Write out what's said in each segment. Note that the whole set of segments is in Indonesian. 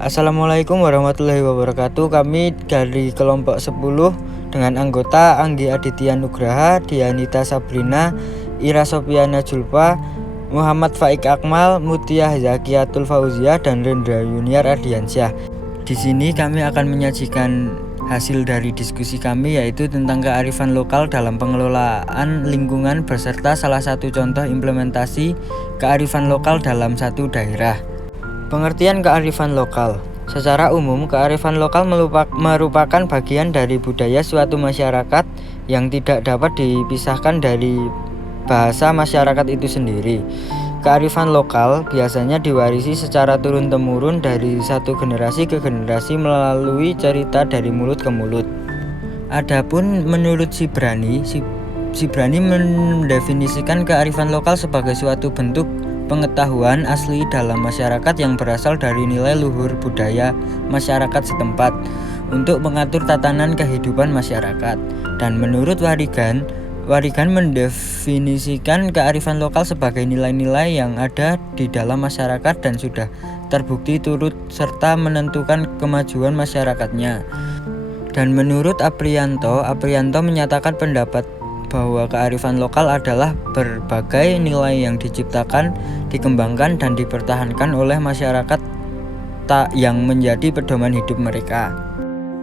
Assalamualaikum warahmatullahi wabarakatuh. Kami dari kelompok 10 dengan anggota Anggi Aditya Nugraha, Dianita Sabrina, Ira Sofiana Julpa, Muhammad Faik Akmal, Mutia Zakiatul Fauzia, dan Rendra Yuniar Ardiansyah. Di sini kami akan menyajikan hasil dari diskusi kami, yaitu tentang kearifan lokal dalam pengelolaan lingkungan beserta salah satu contoh implementasi kearifan lokal dalam satu daerah. Pengertian kearifan lokal. Secara umum, kearifan lokal merupakan bagian dari budaya suatu masyarakat yang tidak dapat dipisahkan dari bahasa masyarakat itu sendiri. Kearifan lokal biasanya diwarisi secara turun-temurun dari satu generasi ke generasi melalui cerita dari mulut ke mulut. Adapun menurut Sibrani mendefinisikan kearifan lokal sebagai suatu bentuk pengetahuan asli dalam masyarakat yang berasal dari nilai luhur budaya masyarakat setempat untuk mengatur tatanan kehidupan masyarakat. Dan menurut Warigan mendefinisikan kearifan lokal sebagai nilai-nilai yang ada di dalam masyarakat dan sudah terbukti turut serta menentukan kemajuan masyarakatnya. Dan menurut Aprianto menyatakan pendapat bahwa kearifan lokal adalah berbagai nilai yang diciptakan, dikembangkan, dan dipertahankan oleh masyarakat yang menjadi pedoman hidup mereka.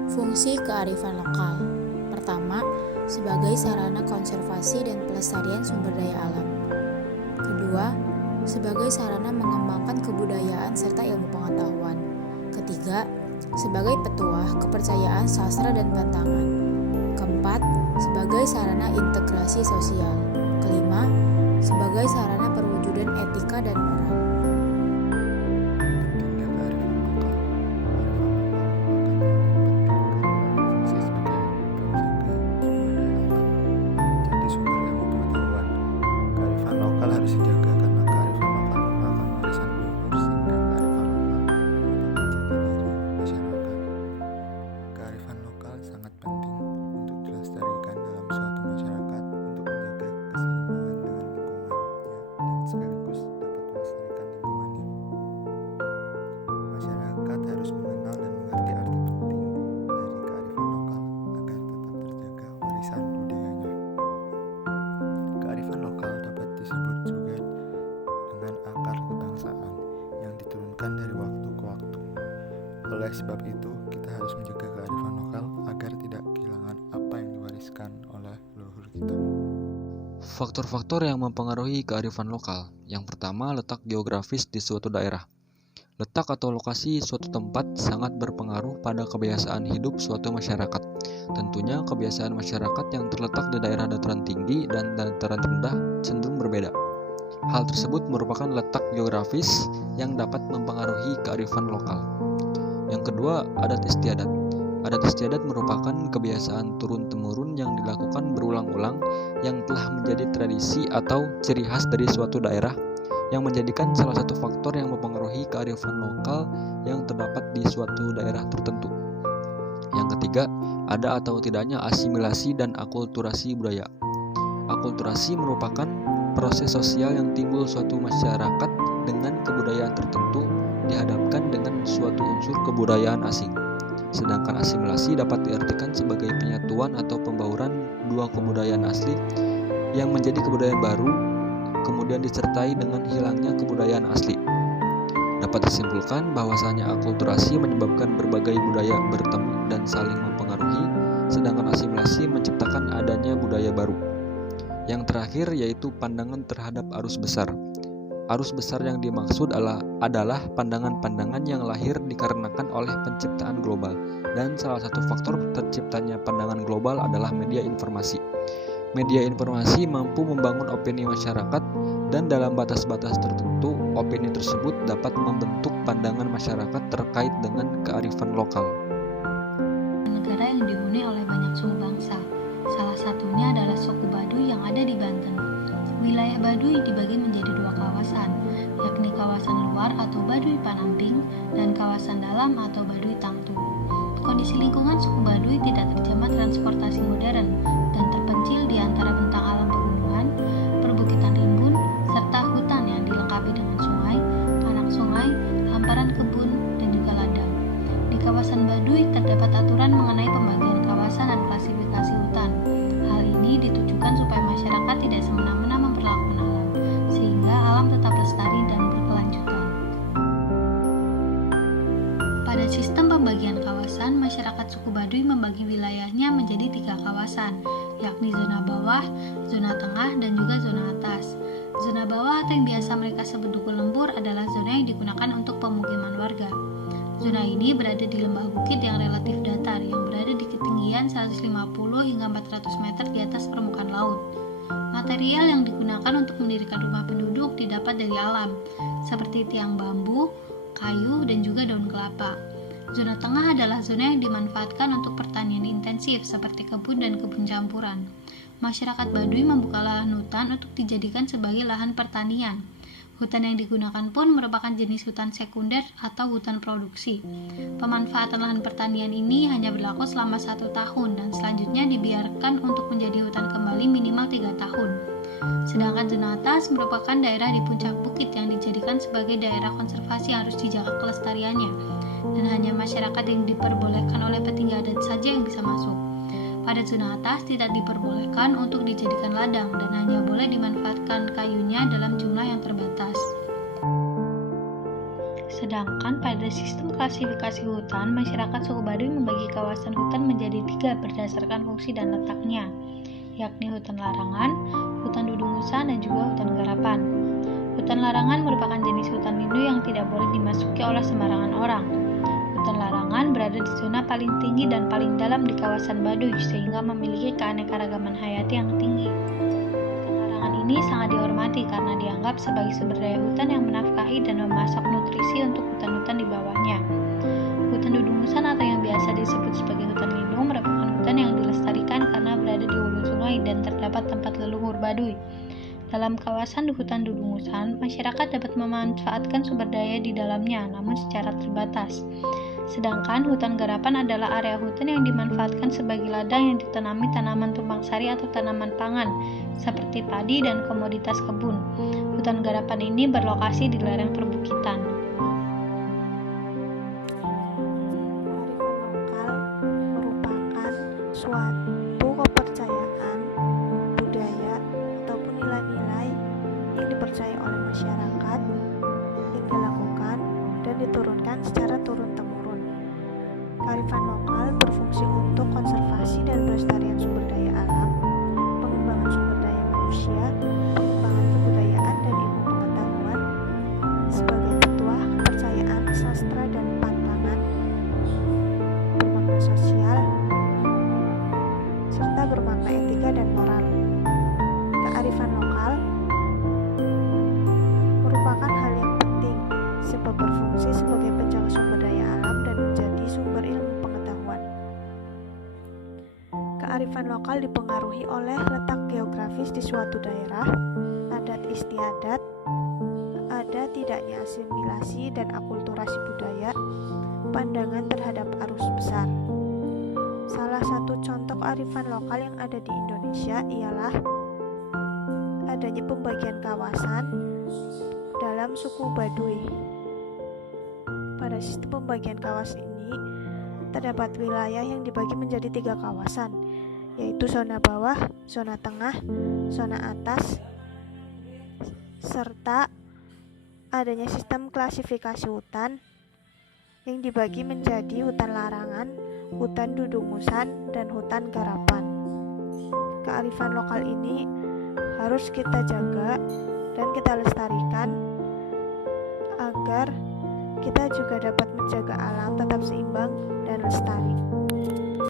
Fungsi kearifan lokal. Pertama, sebagai sarana konservasi dan pelestarian sumber daya alam. Kedua, sebagai sarana mengembangkan kebudayaan serta ilmu pengetahuan. Ketiga, sebagai petuah kepercayaan sastra dan pantangan. Keempat, sebagai sarana integrasi sosial. Kelima, sebagai sarana perwujudan etika dan moral. Jadi sumber ilmu pengetahuan. Kearifan lokal harus dijaga karena kearifan lokal merupakan warisan leluhur sehingga kearifan lokal merupakan jati diri masyarakat. Kearifan lokal sangat penting untuk dilestarikan dalam suatu masyarakat untuk menjaga keseimbangan dengan lingkungannya dan sekaligus dapat melestarikan lingkungannya. Masyarakat harus mengenal dan mengerti arti penting dari kearifan lokal agar tetap terjaga warisan budayanya. Kearifan lokal dapat disebut juga dengan akar kebangsaan yang diturunkan dari waktu ke waktu. Oleh sebab itu, kita harus menjaga kearifan lokal agar tidak kehilangan apa yang diwariskan oleh leluhur kita. Faktor-faktor yang mempengaruhi kearifan lokal. Yang pertama, letak geografis di suatu daerah. Letak atau lokasi suatu tempat sangat berpengaruh pada kebiasaan hidup suatu masyarakat. Tentunya kebiasaan masyarakat yang terletak di daerah dataran tinggi dan dataran rendah cenderung berbeda. Hal tersebut merupakan letak geografis yang dapat mempengaruhi kearifan lokal. Yang kedua, adat istiadat. Adat istiadat merupakan kebiasaan turun-temurun yang dilakukan berulang-ulang yang telah menjadi tradisi atau ciri khas dari suatu daerah yang menjadikan salah satu faktor yang mempengaruhi kearifan lokal yang terdapat di suatu daerah tertentu. Yang ketiga, ada atau tidaknya asimilasi dan akulturasi budaya. Akulturasi merupakan proses sosial yang timbul suatu masyarakat dengan kebudayaan tertentu dihadapkan dengan suatu unsur kebudayaan asing. Sedangkan asimilasi dapat diartikan sebagai penyatuan atau pembauran dua kebudayaan asli yang menjadi kebudayaan baru, kemudian disertai dengan hilangnya kebudayaan asli. Dapat disimpulkan bahwasanya akulturasi menyebabkan berbagai budaya bertemu dan saling mempengaruhi, sedangkan asimilasi menciptakan adanya budaya baru. Yang terakhir yaitu pandangan terhadap arus besar. Arus besar yang dimaksud adalah pandangan-pandangan yang lahir dikarenakan oleh penciptaan global, dan salah satu faktor terciptanya pandangan global adalah media informasi. Media informasi mampu membangun opini masyarakat, dan dalam batas-batas tertentu, opini tersebut dapat membentuk pandangan masyarakat terkait dengan kearifan lokal. Negara yang dihuni oleh banyak suku bangsa, salah satunya adalah suku Baduy yang ada di Banten. Wilayah Baduy dibagi menjadi dua kawasan, yakni kawasan luar atau Baduy Panamping dan kawasan dalam atau Baduy Tangtu. Kondisi lingkungan suku Baduy tidak terjamah transportasi modern dan terpencil di antara bentang alam pegunungan, perbukitan rimbun, serta hutan yang dilengkapi dengan sungai, anak sungai, hamparan kebun, dan juga ladang. kawasan Baduy terdapat aturan mengenai pembagian kawasan dan klasifikasi hutan. Hal ini ditujukan supaya masyarakat tidak semena-mena memperlakukan alam, sehingga alam tetap lestari dan berkelanjutan. Pada sistem pembagian kawasan, masyarakat suku Baduy membagi wilayahnya menjadi 3 kawasan, yakni zona bawah, zona tengah, dan juga zona atas. Zona bawah atau yang biasa mereka sebut Duku Lembur adalah zona yang digunakan untuk pemukiman warga. Zona ini berada di lembah bukit yang relatif datar, yang berada di ketinggian 150 hingga 400 meter di atas permukaan laut. Material yang digunakan untuk mendirikan rumah penduduk didapat dari alam, seperti tiang bambu, kayu, dan juga daun kelapa. Zona tengah adalah zona yang dimanfaatkan untuk pertanian intensif, seperti kebun dan kebun campuran. Masyarakat Baduy membuka lahan hutan untuk dijadikan sebagai lahan pertanian. Hutan yang digunakan pun merupakan jenis hutan sekunder atau hutan produksi. Pemanfaatan lahan pertanian ini hanya berlaku selama 1 tahun dan selanjutnya dibiarkan untuk menjadi hutan kembali minimal 3 tahun. Sedangkan zona atas merupakan daerah di puncak bukit yang dijadikan sebagai daerah konservasi yang harus dijaga kelestariannya, dan hanya masyarakat yang diperbolehkan oleh petinggi adat saja yang bisa masuk. Pada zona atas tidak diperbolehkan untuk dijadikan ladang dan hanya boleh dimanfaatkan kayunya dalam jumlah yang terbatas. Sedangkan pada sistem klasifikasi hutan, masyarakat suku Baduy membagi kawasan hutan menjadi 3 berdasarkan fungsi dan letaknya, yakni hutan larangan, hutan dudungusan, dan juga hutan garapan. Hutan larangan merupakan jenis hutan lindung yang tidak boleh dimasuki oleh sembarangan orang. Hutan larangan berada di zona paling tinggi dan paling dalam di kawasan Baduy sehingga memiliki keanekaragaman hayati yang tinggi. Hutan larangan ini sangat dihormati karena dianggap sebagai sumber daya hutan yang menafkahi dan memasok nutrisi untuk hutan-hutan di bawahnya. Hutan dudungusan atau yang biasa disebut sebagai hutan lindung merupakan hutan yang dilestarikan karena berada di hulu sungai dan terdapat tempat leluhur Baduy. Dalam kawasan hutan dudungusan, masyarakat dapat memanfaatkan sumber daya di dalamnya, namun secara terbatas. Sedangkan hutan garapan adalah area hutan yang dimanfaatkan sebagai ladang yang ditanami tanaman tumpang sari atau tanaman pangan, seperti padi dan komoditas kebun. Hutan garapan ini berlokasi di lereng perbukitan. Kearifan lokal merupakan suatu kepercayaan, budaya, ataupun nilai-nilai yang dipercaya oleh masyarakat, yang dilakukan dan diturunkan secara turun-temurun. Kearifan lokal berfungsi untuk konservasi dan pelestarian sumber daya alam, pengembangan sumber daya manusia, pengembangan kebudayaan dan ilmu pengetahuan sebagai petuah kepercayaan, sastra dan pantangan, bermakna sosial, serta bermakna etika dan moral. Kearifan lokal merupakan hal yang penting sebab berfungsi sebagai penjaga sumber daya alam dan menjadi sumber ilmu pengetahuan. Kearifan lokal dipengaruhi oleh letak geografis di suatu daerah, adat istiadat, ada tidaknya asimilasi dan akulturasi budaya, pandangan terhadap arus besar. Salah satu contoh kearifan lokal yang ada di Indonesia ialah adanya pembagian kawasan dalam suku Baduy. Pada sistem pembagian kawasan ini terdapat wilayah yang dibagi menjadi 3 kawasan, yaitu zona bawah, zona tengah, zona atas, serta adanya sistem klasifikasi hutan yang dibagi menjadi hutan larangan, hutan dudungusan, dan hutan garapan. Kearifan lokal ini harus kita jaga dan kita lestarikan agar kita juga dapat menjaga alam tetap seimbang dan lestari.